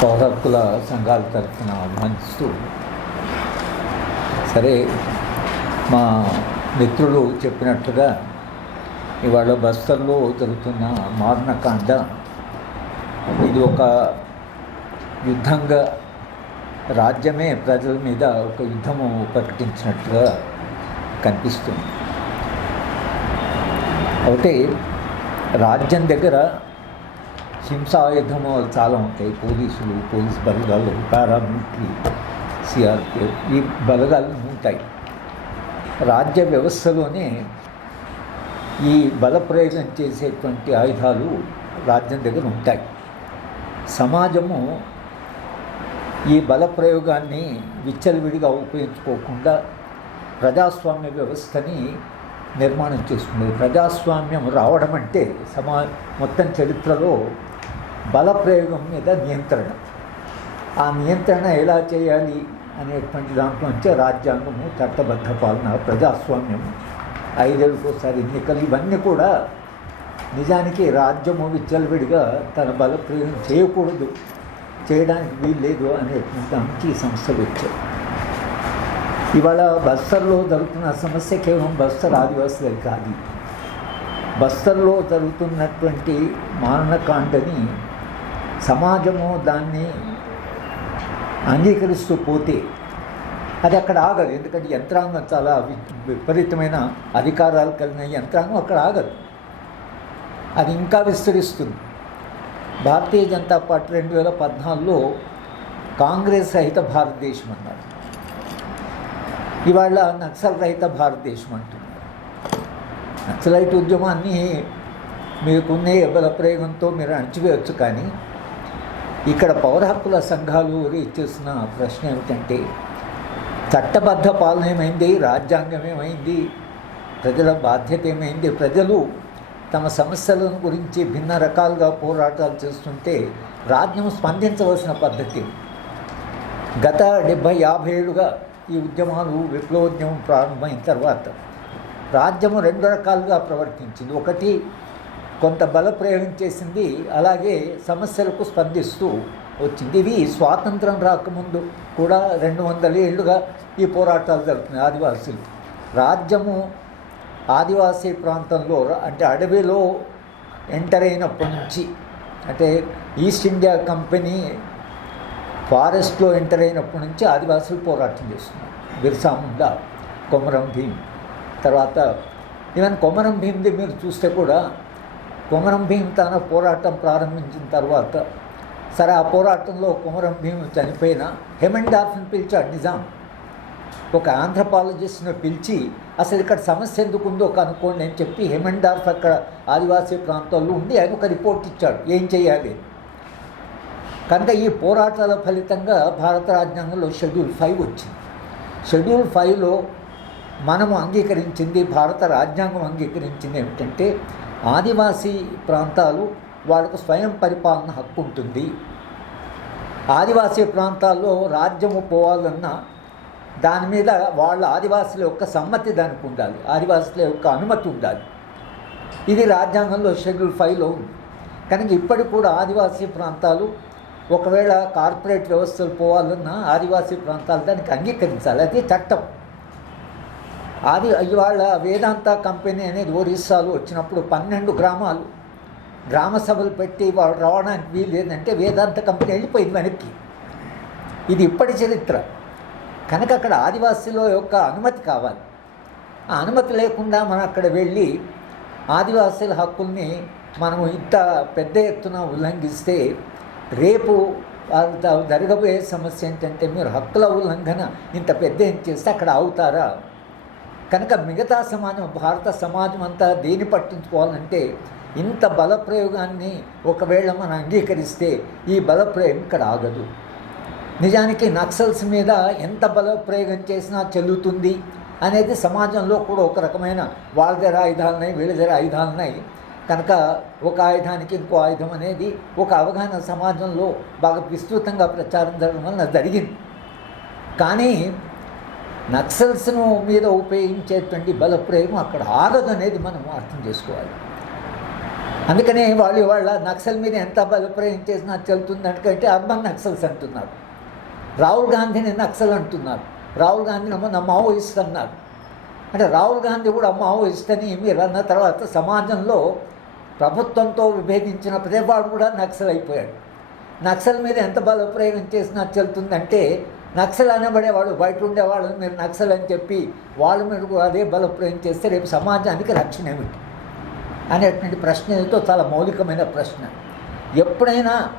పౌర హక్కుల సంఘాల తరఫున అభిమానిస్తూ సరే మా మిత్రులు చెప్పినట్లుగా ఇవాళ బస్తర్లో జరుగుతున్న మారణకాండ ఇది ఒక యుద్ధంగా రాజ్యమే ప్రజల మీద ఒక యుద్ధము ప్రకటించినట్టుగా కనిపిస్తుంది. ఒకటి రాజ్యం దగ్గర హింసాయుధము చాలా ఉంటాయి. పోలీసులు పోలీస్ బలగాలు పారామిలిటరీ సిఆర్పిఎఫ్ ఈ బలగాలు ఉంటాయి. రాజ్య వ్యవస్థలోనే ఈ బలప్రయోగం చేసేటువంటి ఆయుధాలు రాజ్యం దగ్గర ఉంటాయి. సమాజము ఈ బలప్రయోగాన్ని విచ్చలవిడిగా ఉపయోగించుకోకుండా ప్రజాస్వామ్య వ్యవస్థని నిర్మాణం చేసుకునేది ప్రజాస్వామ్యం రావడం అంటే సమా మొత్తం చరిత్రలో బలప్రయోగం మీద నియంత్రణ. ఆ నియంత్రణ ఎలా చేయాలి అనేటువంటి దాంట్లో నుంచే రాజ్యాంగము చట్టబద్ధ పాలన ప్రజాస్వామ్యము ఐదేళ్ళకోసారి ఎన్నికలు ఇవన్నీ కూడా నిజానికి రాజ్యము విచ్చలవిడిగా తన బలప్రయోగం చేయకూడదు చేయడానికి వీలు లేదు అనేటువంటి దానికి ఈ సంస్థలు వచ్చాయి. ఇవాళ బస్తర్లో జరుగుతున్న సమస్య కేవలం బస్తర్ ఆదివాసులే కాదు. బస్తర్లో జరుగుతున్నటువంటి మారణకాండని సమాజము దాన్ని అంగీకరిస్తూ పోతే అది అక్కడ ఆగదు. ఎందుకంటే యంత్రాంగం చాలా వి- విపరీతమైన అధికారాలు కలిగిన యంత్రాంగం అక్కడ ఆగదు. అది ఇంకా విస్తరిస్తుంది. భారతీయ జనతా పార్టీ రెండు వేల పద్నాలుగులో కాంగ్రెస్ రహిత భారతదేశం అన్నారు. ఇవాళ నక్సల్ రహిత భారతదేశం అంటున్నారు. నక్సలైట్ ఉద్యమాన్ని మీకున్నే బల ప్రయోగంతో మీరు అణచివేయచ్చు కానీ ఇక్కడ పౌర హక్కుల సంఘాలు ఇచ్చేసిన చేసిన ప్రశ్న ఏమిటంటే చట్టబద్ధ పాలన ఏమైంది? రాజ్యాంగం ఏమైంది? ప్రజల బాధ్యత ఏమైంది? ప్రజలు తమ సమస్యలను గురించి భిన్న రకాలుగా పోరాటాలు చేస్తుంటే రాజ్యం స్పందించవలసిన పద్ధతి. గత డెబ్భై యాభై ఏళ్ళుగా ఈ ఉద్యమాలు విప్లవోద్యమం ప్రారంభమైన తర్వాత రాజ్యము రెండు రకాలుగా ప్రవర్తించింది. ఒకటి కొంత బల ప్రయోగం చేసింది అలాగే సమస్యలకు స్పందిస్తూ వచ్చింది. ఇవి స్వాతంత్రం రాకముందు కూడా రెండు వందల ఏళ్ళుగా ఈ పోరాటాలు జరుగుతున్నాయి ఆదివాసీలు. రాజ్యము ఆదివాసీ ప్రాంతంలో అంటే అడవిలో ఎంటర్ అయినప్పటి నుంచి అంటే ఈస్ట్ ఇండియా కంపెనీ ఫారెస్ట్లో ఎంటర్ అయినప్పటి నుంచి ఆదివాసులు పోరాటం చేస్తున్నారు. బిర్సా ముండా కొమరం భీమ్. తర్వాత ఈవెన్ కొమరం భీమ్ది మీరు చూస్తే కూడా కొమరం భీమ్ తన పోరాటం ప్రారంభించిన తర్వాత సరే ఆ పోరాటంలో కొమరం భీమ్ చనిపోయిన హెమెండాఫ్ని పిలిచాడు నిజాం. ఒక ఆంథ్రపాలజిస్ట్ను పిలిచి అసలు ఇక్కడ సమస్య ఎందుకు ఉందో కనుక్కోండి అని చెప్పి హెమెండాఫ్ అక్కడ ఆదివాసీ ప్రాంతాల్లో ఉండి ఆయన ఒక రిపోర్ట్ ఇచ్చాడు. ఏం చేయాలి కనుక ఈ పోరాటాల ఫలితంగా భారత రాజ్యాంగంలో షెడ్యూల్ ఫైవ్ వచ్చింది. షెడ్యూల్ ఫైవ్లో మనము అంగీకరించింది భారత రాజ్యాంగం అంగీకరించింది ఏమిటంటే ఆదివాసీ ప్రాంతాలు వాళ్ళకు స్వయం పరిపాలన హక్కు ఉంటుంది. ఆదివాసీ ప్రాంతాల్లో రాజ్యము పోవాలన్నా దాని మీద వాళ్ళ ఆదివాసుల యొక్క సమ్మతి దానికి ఉండాలి. ఆదివాసుల యొక్క అనుమతి ఉండాలి. ఇది రాజ్యాంగంలో షెడ్యూల్ ఫైవ్లో ఉంది. కనుక ఇప్పటికి కూడా ఆదివాసీ ప్రాంతాలు ఒకవేళ కార్పొరేట్ వ్యవస్థలు పోవాలన్నా ఆదివాసీ ప్రాంతాలు దానికి అంగీకరించాలి. అది చట్టం. ఆది ఇవాళ వేదాంత కంపెనీ అనేది ఒరిస్సాలో వచ్చినప్పుడు పన్నెండు గ్రామాలు. గ్రామ సభలు పెట్టి వాళ్ళు రావడానికి వీలు లేదంటే వేదాంత కంపెనీ వెళ్ళిపోయింది వెనక్కి. ఇది ఇప్పటి చరిత్ర. కనుక అక్కడ ఆదివాసీల యొక్క అనుమతి కావాలి. ఆ అనుమతి లేకుండా మనం అక్కడ వెళ్ళి ఆదివాసీల హక్కుల్ని మనం ఇంత పెద్ద ఎత్తున ఉల్లంఘిస్తే రేపు జరగబోయే సమస్య ఏంటంటే మీరు హక్కుల ఉల్లంఘన ఇంత పెద్ద ఏం చేస్తే అక్కడ అవుతారా? కనుక మిగతా సమాజం భారత సమాజం అంతా దేని పట్టించుకోవాలంటే ఇంత బలప్రయోగాన్ని ఒకవేళ మనం అంగీకరిస్తే ఈ బలప్రయోగం ఇక్కడ ఆగదు. నిజానికి నక్సల్స్ మీద ఎంత బలప్రయోగం చేసినా చెల్లుతుంది అనేది సమాజంలో కూడా ఒక రకమైన వాళ్ళ దగ్గర ఆయుధాలున్నాయి వీళ్ళ దగ్గర ఆయుధాలున్నాయి. కనుక ఒక ఆయుధానికి ఇంకో ఆయుధం అనేది ఒక అవగాహన సమాజంలో బాగా విస్తృతంగా ప్రచారం జరగడం వలన జరిగింది. కానీ నక్సల్స్ను మీద ఉపయోగించేటువంటి బలప్రయోగం అక్కడ ఆగదు అనేది మనం అర్థం చేసుకోవాలి. అందుకనే వాళ్ళు వాళ్ళ నక్సల్ మీద ఎంత బలప్రయోగం చేసినా చెల్తుందంటే అంటే అర్బన్ నక్సల్స్ అంటున్నారు. రాహుల్ గాంధీని నక్సల్ అంటున్నారు. రాహుల్ గాంధీని మొన్న మావోయిస్ట్ అన్నారు. అంటే రాహుల్ గాంధీ కూడా మావోయిస్ట్ అని మీరు అన్న తర్వాత సమాజంలో ప్రభుత్వంతో విభేదించిన ప్రతివాడు కూడా నక్సల్ అయిపోయాడు నక్సల్ మీద ఎంత బలప్రయోగం చేసినా చెల్తుందంటే నక్సల్ అనబడేవాడు బయట ఉండేవాళ్ళు మీరు నక్సల్ అని చెప్పి వాళ్ళ మీద కూడా అదే బలప్రయోగం చేస్తే రేపు సమాజానికి రక్షణ ఏమిటి? అనేటువంటి ప్రశ్న ఏదో చాలా మౌలికమైన ప్రశ్న. ఎప్పుడైనా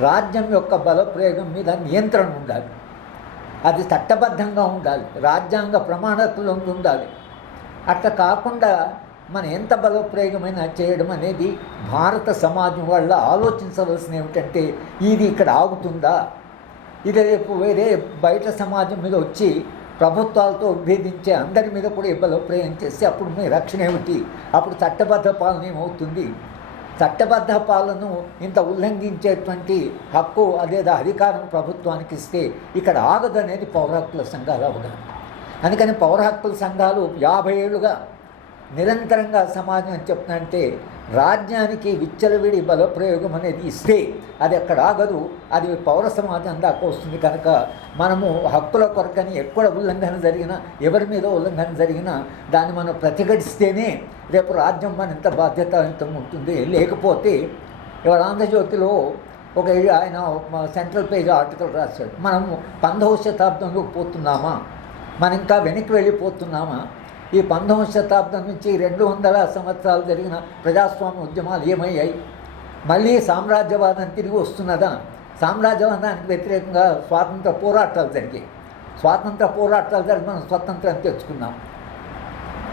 రాజ్యం యొక్క బలప్రయోగం మీద నియంత్రణ ఉండాలి. అది చట్టబద్ధంగా ఉండాలి. రాజ్యాంగ ప్రమాణతలు ఉండాలి. అట్లా కాకుండా మనం ఎంత బలప్రయోగమైనా చేయడం అనేది భారత సమాజం వల్ల ఆలోచించవలసిన ఏమిటంటే ఇది ఇక్కడ ఆగుతుందా? ఇది రేపు వేరే బయట సమాజం మీద వచ్చి ప్రభుత్వాలతో విభేదించే అందరి మీద కూడా ఇబ్బంది ప్రయోగం చేస్తే అప్పుడు మీ రక్షణ ఏమిటి? అప్పుడు చట్టబద్ధ పాలన ఏమవుతుంది? చట్టబద్ధ పాలను ఇంత ఉల్లంఘించేటువంటి హక్కు లేదా అధికారం ప్రభుత్వానికి ఇస్తే ఇక్కడ ఆగదనేది పౌర హక్కుల సంఘాల అవగాహన. అందుకని పౌర హక్కుల సంఘాలు యాభై ఏళ్ళుగా నిరంతరంగా సమాజం అని చెప్తుందంటే రాజ్యానికి విచ్చలవిడి బలప్రయోగం అనేది ఇస్తే అది అక్కడ ఆగదు అది పౌర సమాజం దాకా వస్తుంది కనుక మనము హక్కుల కొరకని ఎక్కడ ఉల్లంఘన జరిగినా ఎవరి మీద ఉల్లంఘన జరిగినా దాన్ని మనం ప్రతిఘటిస్తేనే రేపు రాజ్యం మన ఎంత బాధ్యతాయుతం ఉంటుంది. లేకపోతే ఇవాళ ఆంధ్రజ్యోతిలో ఒక ఆయన సెంట్రల్ పేజ్ ఆర్టికల్ రాశాడు. మనము పంతొమ్మిదవ శతాబ్దంలో పోతున్నామా? మనం ఇంకా వెనక్కి వెళ్ళిపోతున్నామా? ఈ పంతొమ్మిదవ శతాబ్దం నుంచి రెండు వందల సంవత్సరాలు జరిగిన ప్రజాస్వామ్య ఉద్యమాలు ఏమయ్యాయి? మళ్ళీ సామ్రాజ్యవాదం తిరిగి వస్తున్నదా? సామ్రాజ్యవాదానికి వ్యతిరేకంగా స్వాతంత్ర పోరాటాలు జరిగాయి. స్వాతంత్ర పోరాటాలు జరిగి మనం స్వతంత్రం తెచ్చుకున్నాం.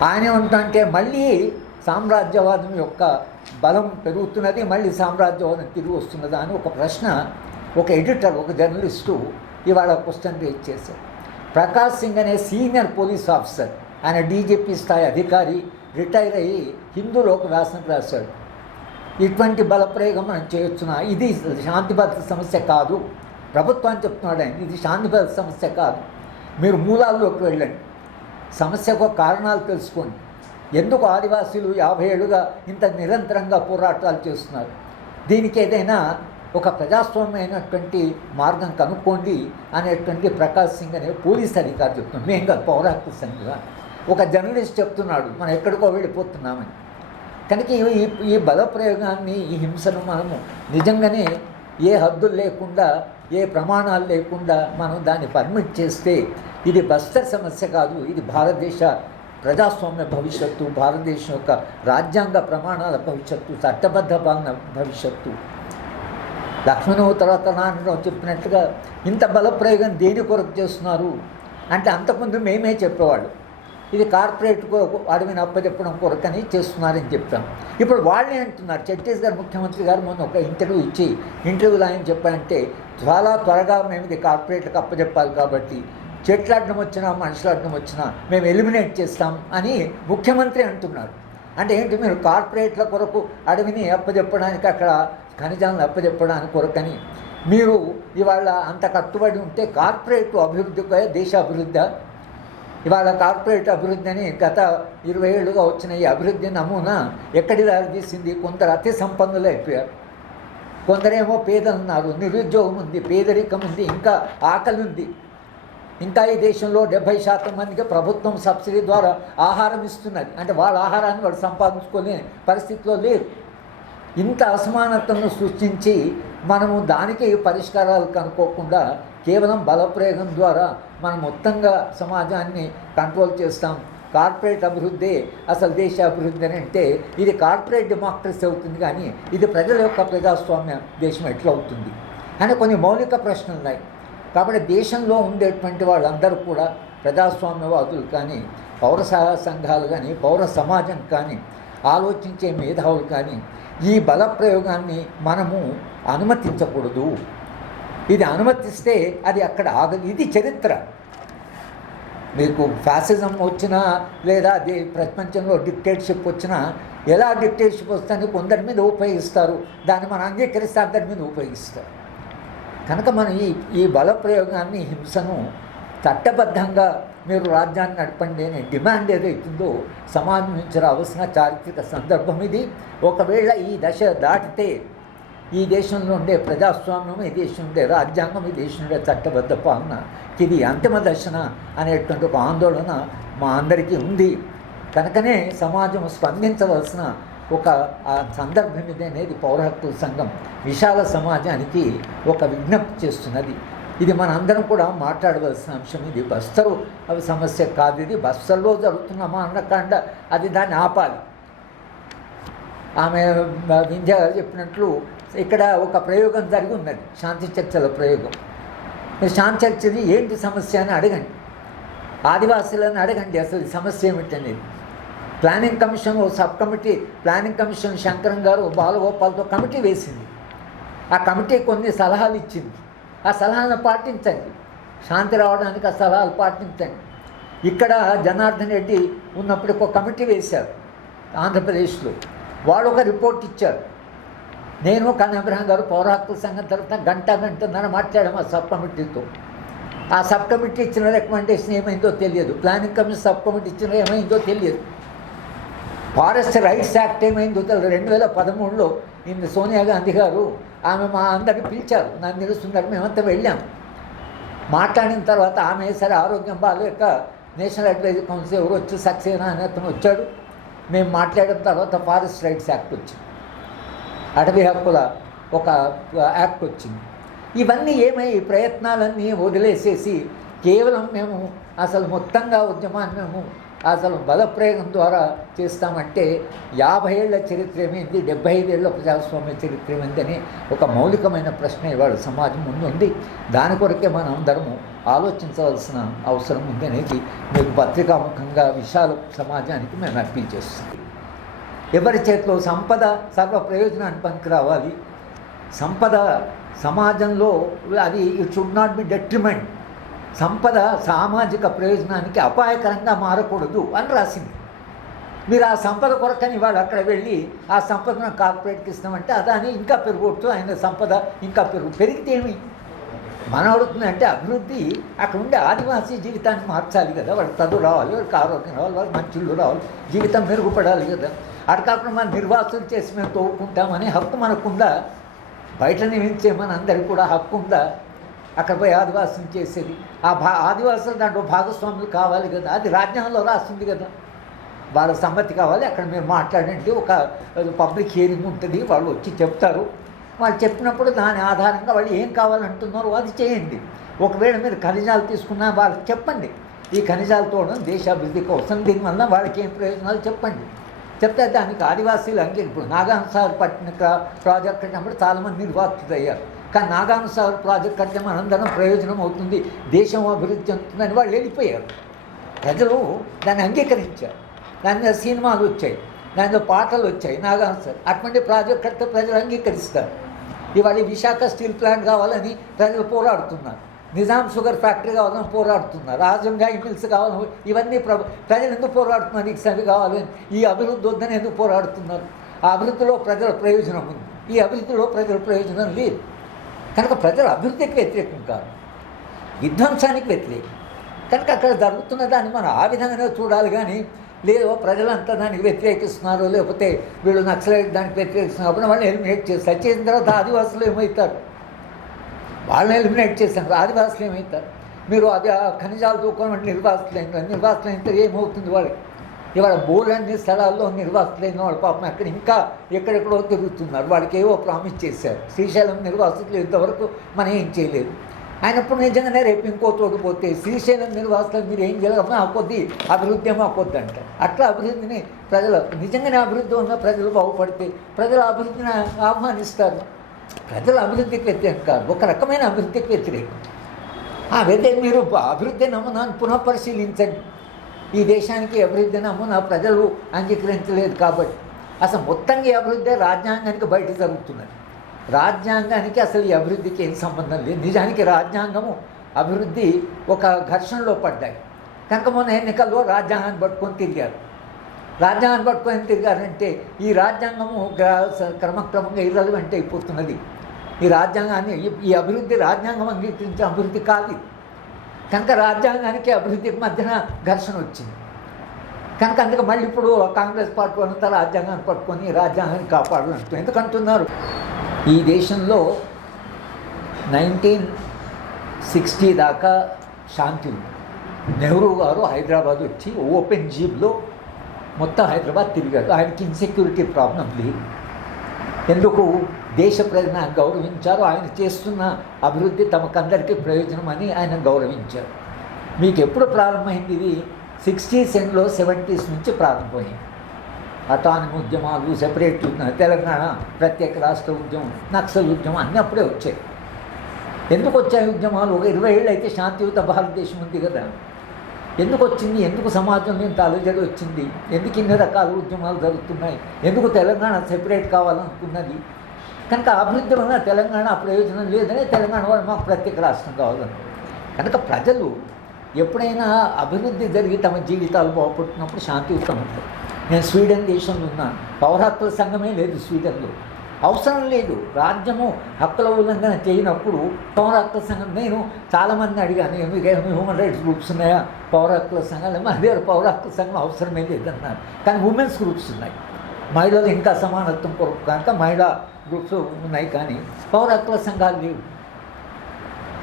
ఆయన ఏమంటే మళ్ళీ సామ్రాజ్యవాదం యొక్క బలం పెరుగుతున్నది మళ్ళీ సామ్రాజ్యవాదం తిరిగి వస్తున్నదా అని ఒక ప్రశ్న ఒక ఎడిటర్ ఒక జర్నలిస్టు ఇవాళ క్వశ్చన్ రేజ్ చేశారు. ప్రకాష్ సింగ్ అనే సీనియర్ పోలీస్ ఆఫీసర్ ఆయన డీజీపీ స్థాయి అధికారి రిటైర్ అయ్యి హిందూలో ఒక వ్యాసం రాశాడు. ఇటువంటి బలప్రయోగం మనం చేయొచ్చునా? ఇది శాంతి భద్రత సమస్య కాదు. ప్రభుత్వాన్ని చెప్తున్నాడు ఆయన. ఇది శాంతి భద్రత సమస్య కాదు. మీరు మూలాల్లోకి వెళ్ళండి. సమస్యకు కారణాలు తెలుసుకోండి. ఎందుకు ఆదివాసీలు యాభై ఏళ్ళుగా ఇంత నిరంతరంగా పోరాటాలు చేస్తున్నారు? దీనికి ఏదైనా ఒక ప్రజాస్వామ్యమైనటువంటి మార్గం కనుక్కోండి అనేటువంటి ప్రకాష్ సింగ్ అనే పోలీస్ అధికారి చెప్తున్నాం మేము కాదు పౌరాత్మ సంఘ. ఒక జర్నలిస్ట్ చెప్తున్నాడు మనం ఎక్కడికో వెళ్ళిపోతున్నామని. కనుక ఈ ఈ బలప్రయోగాన్ని ఈ హింసను మనము నిజంగానే ఏ హద్దులు లేకుండా ఏ ప్రమాణాలు లేకుండా మనం దాన్ని పర్మిట్ చేస్తే ఇది బస్తర్ సమస్య కాదు ఇది భారతదేశ ప్రజాస్వామ్య భవిష్యత్తు భారతదేశం యొక్క రాజ్యాంగ ప్రమాణాల భవిష్యత్తు చట్టబద్ధ పాలన భవిష్యత్తు. లక్ష్మణరావు తర్వాత నారాయణరావు చెప్పినట్టుగా ఇంత బలప్రయోగం దేని కొరకు చేస్తున్నారు? అంటే అంతకుముందు మేమే చెప్పేవాళ్ళు. ఇది కార్పొరేట్ అడవిని అప్పచెప్పడం కొరకని చేస్తున్నారని చెప్తాం. ఇప్పుడు వాళ్ళే అంటున్నారు ఛత్తీస్గఢ్ ముఖ్యమంత్రి గారు మొన్న ఒక ఇంటర్వ్యూ ఇచ్చి ఇంటర్వ్యూలో ఆయన చెప్పారంటే చాలా త్వరగా మేము ఇది కార్పొరేట్కి అప్పచెప్పాలి కాబట్టి చెట్లు అడ్డం వచ్చినా మనుషుల అడ్డం వచ్చినా మేము ఎలిమినేట్ చేస్తాం అని ముఖ్యమంత్రి అంటున్నారు. అంటే ఏంటి మీరు కార్పొరేట్ల కొరకు అడవిని అప్పచెప్పడానికి అక్కడ ఖనిజాలను అప్పచెప్పడానికి కొరకని? మీరు ఇవాళ అంత కట్టుబడి ఉంటే కార్పొరేట్ అభివృద్ధి దేశ అభివృద్ధి ఇవాళ కార్పొరేట్ అభివృద్ధి అని గత ఇరవై ఏళ్ళుగా వచ్చిన ఈ అభివృద్ధి నమూనా ఎక్కడి దారి తీసింది? కొందరు అతి సంపన్నులు అయిపోయారు. కొందరేమో పేదలు ఉన్నారు నిరుద్యోగం ఉంది పేదరికం ఉంది ఇంకా ఆకలి ఉంది. ఇంకా ఈ దేశంలో డెబ్భై శాతం మందికి ప్రభుత్వం సబ్సిడీ ద్వారా ఆహారం ఇస్తున్నది. అంటే వాళ్ళ ఆహారాన్ని వాళ్ళు సంపాదించుకునే పరిస్థితిలో లేరు. ఇంత అసమానతను సృష్టించి మనము దానికి పరిష్కారాలు కనుక్కోకుండా కేవలం బలప్రయోగం ద్వారా మనం మొత్తంగా సమాజాన్ని కంట్రోల్ చేస్తాం. కార్పొరేట్ అభివృద్ధి అసలు దేశ అభివృద్ధి అని అంటే ఇది కార్పొరేట్ డెమోక్రసీ అవుతుంది కానీ ఇది ప్రజల యొక్క ప్రజాస్వామ్య దేశం ఎట్లా అవుతుంది? అని కొన్ని మౌలిక ప్రశ్నలు ఉన్నాయి. కాబట్టి దేశంలో ఉండేటువంటి వాళ్ళందరూ కూడా ప్రజాస్వామ్యవాదులు కానీ పౌర సంఘాలు కానీ పౌర సమాజం కానీ ఆలోచించే మేధావులు కానీ ఈ బలప్రయోగాన్ని మనము అనుమతించకూడదు. ఇది అనుమతిస్తే అది అక్కడ ఆగదు ఇది చరిత్ర. మీకు ఫ్యాసిజం వచ్చినా లేదా అది ప్రపంచంలో డిక్టేట్షిప్ వచ్చినా ఎలా డిక్టేట్షిప్ వస్తుంది కొందరి మీద ఉపయోగిస్తారు. దాన్ని మనం అంగీకరిస్తే అందరి మీద ఉపయోగిస్తారు. కనుక మనం ఈ ఈ బలప్రయోగాన్ని హింసను చట్టబద్ధంగా మీరు రాజ్యాన్ని నడపండి అనే డిమాండ్ ఏదైతుందో సమాజం నుంచి రావాల్సిన చారిత్రక సందర్భం ఇది. ఒకవేళ ఈ దశ దాటితే ఈ దేశంలో ఉండే ప్రజాస్వామ్యం ఈ దేశం ఉండే రాజ్యాంగం ఈ దేశం ఉండే చట్టబద్ధ పాలన ఇది అంతిమ దర్శన అనేటువంటి ఒక ఆందోళన మా అందరికీ ఉంది. కనుకనే సమాజం స్పందించవలసిన ఒక సందర్భం ఇది అనేది పౌర హక్కుల సంఘం విశాల సమాజానికి ఒక విజ్ఞప్తి చేస్తున్నది. ఇది మనందరం కూడా మాట్లాడవలసిన అంశం ఇది. బస్తరు అవి సమస్య కాదు ఇది. బస్తర్లో జరుగుతున్నామా అన్నకాండ అది దాన్ని ఆపాలి. ఆమె వింధ్య చెప్పినట్లు ఇక్కడ ఒక ప్రయోగం జరిగి ఉన్నది. శాంతి చర్చల ప్రయోగం. శాంతి చర్చది ఏంటి సమస్య అని అడగండి. ఆదివాసులను అడగండి అసలు సమస్య ఏమిటనేది. ప్లానింగ్ కమిషన్ ఓ sub committee planning commission Sankaran garu బాలగోపాల్తో committee వేసింది. ఆ కమిటీ కొన్ని సలహాలు ఇచ్చింది. ఆ సలహాలను పాటించండి. శాంతి రావడానికి ఆ సలహాలు పాటించండి. ఇక్కడ జనార్దన్ రెడ్డి ఉన్నప్పుడు ఒక కమిటీ వేశారు ఆంధ్రప్రదేశ్లో. వాళ్ళు ఒక రిపోర్ట్ ఇచ్చారు. నేను కన్నబ్రహం గారు పౌర హక్కుల సంఘం తరఫున గంట గంటన్నర మాట్లాడాము ఆ సబ్ కమిటీతో. ఆ సబ్ కమిటీ ఇచ్చిన రికమెండేషన్ ఏమైందో తెలియదు. ప్లానింగ్ కమిషన్ సబ్ కమిటీ ఇచ్చిన ఏమైందో తెలియదు. ఫారెస్ట్ రైట్స్ యాక్ట్ ఏమైందో తెలియదు. రెండు వేల పదమూడులో నిన్న సోనియా గాంధీ గారు ఆమె మా అందరికి పిలిచారు. నన్ను నిలుస్తున్నారు. మేమంతా వెళ్ళాం. మాట్లాడిన తర్వాత ఆమె సరే ఆరోగ్యం బాగాలేక నేషనల్ అడ్వైజరీ కౌన్సిల్ ఎవరు వచ్చి సక్సేనా అని అతను వచ్చాడు. మేము మాట్లాడిన తర్వాత ఫారెస్ట్ రైట్స్ యాక్ట్ వచ్చింది. అటవీ హక్కుల ఒక యాక్ట్ వచ్చింది. ఇవన్నీ ఏమై ప్రయత్నాలన్నీ వదిలేసేసి కేవలం మేము అసలు మొత్తంగా ఉద్యమాన్ని మేము అసలు బలప్రయోగం ద్వారా చేస్తామంటే యాభై ఏళ్ళ చరిత్ర ఏమైంది డెబ్బై ఐదేళ్ళ ప్రజాస్వామ్య చరిత్ర ఏమైందని ఒక మౌలికమైన ప్రశ్న ఇవాళ సమాజం ముందుంది. దాని కొరకే మనం అందరము ఆలోచించవలసిన అవసరం ఉంది అనేది మీకు పత్రికాముఖంగా విశాల సమాజానికి మేము అప్పీల్ చేస్తుంది ఎవరి చేతిలో సంపద సర్వ ప్రయోజనాన్ని పనికి రావాలి సంపద సమాజంలో అది it should not be detriment. సంపద సామాజిక ప్రయోజనానికి అపాయకరంగా మారకూడదు అని రాసింది. మీరు ఆ సంపద కొరకని వాళ్ళు అక్కడ వెళ్ళి ఆ సంపదను కార్పొరేట్కి ఇస్తామంటే అదాని ఇంకా పెరుగుతూ ఆయన సంపద ఇంకా పెరుగు పెరిగితే ఏమి? మనం అడుగుతుందంటే అభివృద్ధి అక్కడ ఉండే ఆదివాసీ జీవితాన్ని మార్చాలి కదా. వాళ్ళకి చదువు రావాలి వాళ్ళకి ఆరోగ్యం రావాలి వాళ్ళకి మంచిళ్ళు రావాలి జీవితం మెరుగుపడాలి కదా. అటు కాకుండా మనం నిర్వాసులు చేసి మేము తోడుకుంటామని హక్కు మనకుందా? బయట నియమించే మన అందరికి కూడా హక్కు ఉందా? అక్కడ పోయి ఆదివాసం చేసేది. ఆ భా ఆదివాసులు దాంట్లో భాగస్వాములు కావాలి కదా. అది రాజ్యాంగంలో రాస్తుంది కదా. వాళ్ళ సమ్మతి కావాలి అక్కడ మీరు మాట్లాడండి ఒక పబ్లిక్ హియరింగ్ ఉంటుంది వాళ్ళు వచ్చి చెప్తారు. వాళ్ళు చెప్పినప్పుడు దాని ఆధారంగా వాళ్ళు ఏం కావాలంటున్నారో అది చేయండి. ఒకవేళ మీరు ఖనిజాలు తీసుకున్నా వాళ్ళకి చెప్పండి. ఈ ఖనిజాలు తోడడం దేశాభివృద్ధి కోసం దీనివల్ల వాళ్ళకి ఏం ప్రయోజనాలు చెప్పండి. చెప్తే దానికి ఆదివాసీలు అంగీ ఇప్పుడు నాగానుసార్ పట్టిన ప్రాజెక్ట్ కట్టినప్పుడు చాలామంది నిర్వాసితులు అయ్యారు కానీ నాగానుసార్ ప్రాజెక్ట్ కట్టే మనందరం ప్రయోజనం అవుతుంది దేశం అభివృద్ధి చెందుతుందని వాళ్ళు వెళ్ళిపోయారు. ప్రజలు దాన్ని అంగీకరించారు. దాని మీద సినిమాలు వచ్చాయి దాని మీద పాటలు వచ్చాయి నాగానుసార్. అటువంటి ప్రాజెక్ట్ కడితే ప్రజలు అంగీకరిస్తారు. ఇవాళ విశాఖ స్టీల్ ప్లాంట్ కావాలని ప్రజలు పోరాడుతున్నారు. నిజాం షుగర్ ఫ్యాక్టరీ కావాలని పోరాడుతున్నారు. రాజంగాయి మిల్స్ కావాలని ఇవన్నీ ప్ర ప్రజలు ఎందుకు పోరాడుతున్నారు? ఈ సభ కావాలని ఈ అభివృద్ధి వద్దని ఎందుకు పోరాడుతున్నారు? ఆ అభివృద్ధిలో ప్రజల ప్రయోజనం ఉంది. ఈ అభివృద్ధిలో ప్రజల ప్రయోజనం లేదు. కనుక ప్రజలు అభివృద్ధికి వ్యతిరేకం కాదు. విధ్వంసానికి వ్యతిరేకం. కనుక అక్కడ జరుగుతున్న దాన్ని మనం ఆ విధంగానే చూడాలి కానీ లేదో ప్రజలంతా దానికి వ్యతిరేకిస్తున్నారు లేకపోతే వీళ్ళు నక్సలైట్ దానికి వ్యతిరేకిస్తున్నారు అప్పుడు వాళ్ళని ఎలిమినేట్ చేస్తారు చేసిన తర్వాత ఆదివాసులు ఏమవుతారు? వాళ్ళని ఎలిమినేట్ చేశారు ఆదివాసులు ఏమవుతారు? మీరు అది ఆ ఖనిజాలు తూకోమంటే నిర్వాసులు అయితే ఏమవుతుంది వాళ్ళకి? ఇవాళ బోలన్ని స్థలాల్లో నిర్వాసితులైన వాళ్ళు పాపం అక్కడ ఇంకా ఎక్కడెక్కడో తిరుగుతున్నారు. వాళ్ళకి ఏవో ప్రామిస్ చేశారు. శ్రీశైలం నిర్వాసితులు ఇంతవరకు మనం ఏం చేయలేదు. అయినప్పుడు నిజంగానే రేపు ఇంకో తోడు పోతే శ్రీశైలం నిర్వాసులు మీరు ఏం చేయగలమో ఆ కొద్ది అభివృద్ధి ఏమో ఆ కొద్ది అట్లా అభివృద్ధిని ప్రజలు నిజంగానే అభివృద్ధి ఉన్న ప్రజలు బాగుపడితే ప్రజలు అభివృద్ధిని ఆహ్వానిస్తారు. ప్రజల అభివృద్ధికి వ్యతిరేకం కాదు. ఒక రకమైన అభివృద్ధికి వ్యతిరేకం. ఆ మీరు అభివృద్ధి నమూనాను పునః పరిశీలించండి ఈ దేశానికి అభివృద్ధి నా ప్రజలు అంగీకరించలేదు కాబట్టి. అసలు మొత్తంగా అభివృద్ధి రాజ్యాంగానికి బయట జరుగుతున్నది. రాజ్యాంగానికి అసలు ఈ అభివృద్ధికి ఏం సంబంధం లేదు. నిజానికి రాజ్యాంగము అభివృద్ధి ఒక ఘర్షణలో పడ్డాయి. కనుక మొన్న ఎన్నికల్లో రాజ్యాంగాన్ని పట్టుకొని తిరిగారు. రాజ్యాంగాన్ని పట్టుకొని తిరిగారంటే ఈ రాజ్యాంగము క్రమక్రమంగా క్రమక్రమంగా అంటే అయిపోతున్నది. ఈ రాజ్యాంగాన్ని ఈ- అభివృద్ధి రాజ్యాంగం అంగీకరించే అభివృద్ధి కాదు కనుక రాజ్యాంగానికి అభివృద్ధికి మధ్యన ఘర్షణ వచ్చింది. కనుక అందుకే మళ్ళీ ఇప్పుడు కాంగ్రెస్ పార్టీ అంతా రాజ్యాంగాన్ని పట్టుకొని రాజ్యాంగాన్ని కాపాడాలంటూ ఎందుకంటున్నారు? ఈ దేశంలో నైన్టీన్ సిక్స్టీ దాకా శాంతి ఉంది. నెహ్రూ గారు హైదరాబాద్ వచ్చి ఓపెన్ జీప్లో మొత్తం హైదరాబాద్ తిరిగాడు ఆయనకి ఇన్సెక్యూరిటీ ప్రాబ్లం లేదు. ఎందుకు? దేశ ప్రజలను ఆయన గౌరవించారు. ఆయన చేస్తున్న అభివృద్ధి తమకందరికీ ప్రయోజనం అని ఆయన గౌరవించారు. మీకు ఎప్పుడు ప్రారంభమైంది ఇది? సిక్స్టీస్ ఎండ్లో సెవెంటీస్ నుంచి ప్రారంభమైంది. అటానమీ ఉద్యమాలు సెపరేట్ తెలంగాణ ప్రత్యేక రాష్ట్ర ఉద్యమం నక్సల్ ఉద్యమం అన్నీ అప్పుడే వచ్చాయి. ఎందుకు వచ్చాయి ఉద్యమాలు? ఒక ఇరవై ఏళ్ళు అయితే శాంతియుత భారతదేశం ఉంది కదా. ఎందుకు వచ్చింది? ఎందుకు సమాజంలో ఇంత అలజడి వచ్చింది? ఎందుకు ఇన్ని రకాల ఉద్యమాలు జరుగుతున్నాయి? ఎందుకు తెలంగాణ సెపరేట్ కావాలనుకున్నది? కనుక అభివృద్ధి వలన తెలంగాణ ప్రయోజనం లేదని తెలంగాణ వల్ల మాకు ప్రత్యేక రాష్ట్రం కావాలని. కనుక ప్రజలు ఎప్పుడైనా అభివృద్ధి జరిగి తమ జీవితాలు బాగుపడుతున్నప్పుడు శాంతి ఉంటుంది నేను స్వీడన్ దేశంలో ఉన్నాను పౌర సంఘమే లేదు స్వీడన్లో. అవసరం లేదు. రాజ్యము హక్కుల ఉల్లంఘన చేయనప్పుడు పౌర హక్కుల సంఘం నేను చాలామంది అడిగాను మీకు హ్యూమన్ రైట్స్ గ్రూప్స్ ఉన్నాయా? పౌర హక్కుల సంఘాలు మా దగ్గర పౌర హక్కుల సంఘం అవసరమే లేదన్నాను. కానీ ఉమెన్స్ గ్రూప్స్ ఉన్నాయి. మహిళలు ఇంకా సమానత్వం కొరకు కనుక మహిళా గ్రూప్స్ ఉన్నాయి కానీ పౌర హక్కుల సంఘాలు లేవు.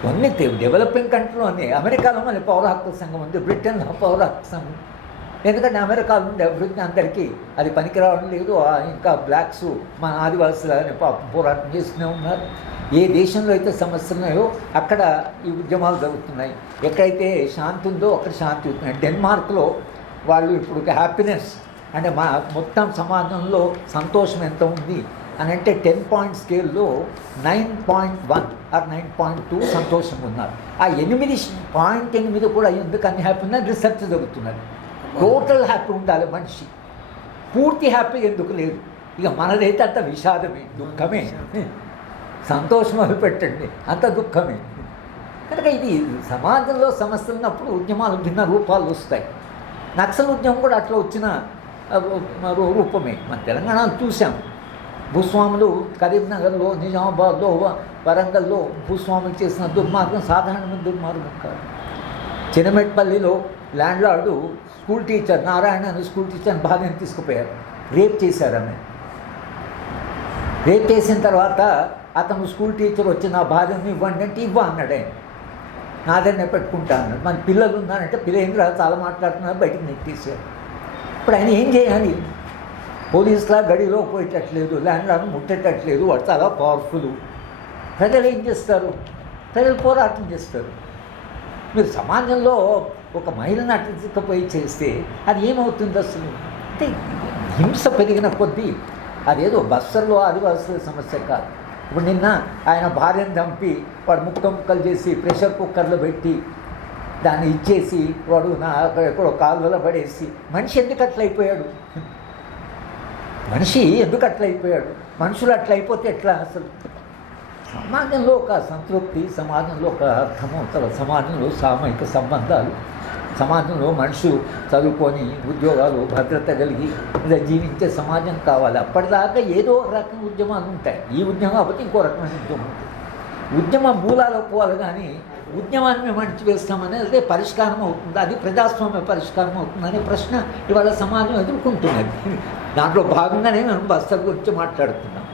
కొన్ని డెవలపింగ్ కంట్రీలోనే అమెరికాలో మన పౌర హక్కుల సంఘం ఉంది. బ్రిటన్లో పౌర హక్కు సంఘం ఎందుకంటే అమెరికాలో ఉండే అభివృద్ధి అందరికీ అది పనికిరావడం లేదు. ఇంకా బ్లాక్స్ మన ఆదివాసులని పోరాటం చేస్తూనే ఉన్నారు. ఏ దేశంలో అయితే సమస్యలు ఉన్నాయో అక్కడ ఈ ఉద్యమాలు జరుగుతున్నాయి. ఎక్కడైతే శాంతి ఉందో అక్కడ శాంతి అవుతున్నాయి డెన్మార్క్లో వాళ్ళు ఇప్పుడు హ్యాపీనెస్ అంటే మా మొత్తం సమాజంలో సంతోషం ఎంత ఉంది అని అంటే టెన్ పాయింట్ స్కేల్లో nine point one or nine point two సంతోషంగా ఉన్నారు. ఆ ఎనిమిది పాయింట్ ఎనిమిది కూడా ఎందుకు అన్ని హ్యాపీ ఉన్నారు రీసెర్చ్ జరుగుతున్నది. టోటల్ హ్యాపీ ఉండాలి మనిషి. పూర్తి హ్యాపీ ఎందుకు లేదు? ఇక మనదైతే అంత విషాదమే దుఃఖమే. సంతోషం అవి పెట్టండి అంత దుఃఖమే. కనుక ఇది సమాజంలో సమస్యలు ఉన్నప్పుడు ఉద్యమాలు భిన్న రూపాలు వస్తాయి. నక్సల్ ఉద్యమం కూడా అట్లా వచ్చిన రూపమే. మన తెలంగాణ చూసాం భూస్వాములు కరీంనగర్లో నిజామాబాద్లో వరంగల్లో భూస్వాములు చేసిన దుర్మార్గం సాధారణమైన దుర్మార్గం కాదు. చినమెట్పల్లిలో ల్యాండ్లార్డు స్కూల్ టీచర్ నారాయణ అని స్కూల్ టీచర్ని భార్యను తీసుకుపోయారు. రేప్ చేశారు ఆమె. రేప్ చేసిన తర్వాత అతను స్కూల్ టీచర్ వచ్చి నా భార్యను ఇవ్వండి అంటే ఇవ్వ అన్నాడు ఆయన. దగ్గర పెట్టుకుంటా అన్నాడు. మన పిల్లలు ఉన్నారంటే పిల్ల ఏం రాదు చాలా మాట్లాడుతున్నారు బయటకు నెట్టేసారు ఇప్పుడు ఆయన ఏం చేయాలి? పోలీసులా గడిలో పోయేటట్లేదు ల్యాండ్లను ముట్టేటట్లేదు వాడు చాలా పవర్ఫుల్. ప్రజలు ఏం చేస్తారు? ప్రజలు పోరాటం చేస్తారు. మీరు సమాజంలో ఒక మహిళను అట్లా చేస్తే అది ఏమవుతుంది అసలు? అంటే హింస పెరిగిన కొద్దీ అదేదో బస్సర్లో ఆదివాసుల సమస్య కాదు. ఇప్పుడు నిన్న ఆయన భార్యను చంపి వాడు ముక్క ముక్కలు చేసి ప్రెషర్ కుక్కర్లో పెట్టి దాన్ని ఇచ్చేసి వాడు నా ఎక్కడో కాలువలో పడేసి మనిషి ఎందుకు అట్లయిపోయాడు మనిషి ఎందుకు అట్లయిపోయాడు మనుషులు అట్లయిపోతే ఎట్లా అసలు? సమాజంలో ఒక సంతృప్తి సమాజంలో ఒక అర్థము సమాజంలో సామూహిక సంబంధాలు. సమాజంలో మనుషులు చదువుకొని ఉద్యోగాలు భద్రత కలిగి ఇలా జీవించే సమాజం కావాలి. అప్పటిదాకా ఏదో ఒక రకం ఉద్యమాలు ఉంటాయి. ఈ ఉద్యమం కాబట్టి ఇంకో రకమైన ఉద్యమం ఉంటుంది. ఉద్యమ మూలాలు పోవాలి కానీ ఉద్యమాన్ని మేము అణిచివేస్తామని అదే పరిష్కారం అవుతుంది. అది ప్రజాస్వామ్య పరిష్కారం అవుతుంది అనే ప్రశ్న ఇవాళ సమాజం ఎదుర్కొంటున్నది. దాంట్లో భాగంగానే మనం బస్తల గురించి మాట్లాడుతున్నాం.